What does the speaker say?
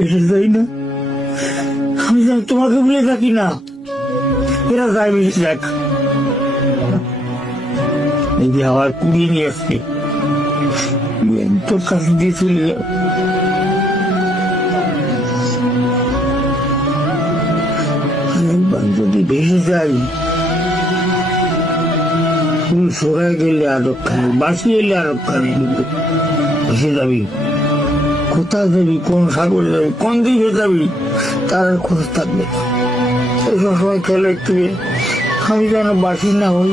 বেশি যাই না, আমি যেন তোমাকে ভুলে থাকি না। এরা যাই বেশি যাক, এই যে আবার কুড়িয়ে নিয়ে আসছে, তোর কাছে দিয়ে চলে যাও। যদি ভেসে যাই, তুমি সরাই গেলে আরব খানে, বাসি এলে আরব খানে, ভেসে যাবি। কোথায় যাবি, কোন সাগরে যাবি, কোন দিকে যাবি, তার খোঁজ থাকবে। সবসময় খেলে একটু আমি যেন বাসি না হই।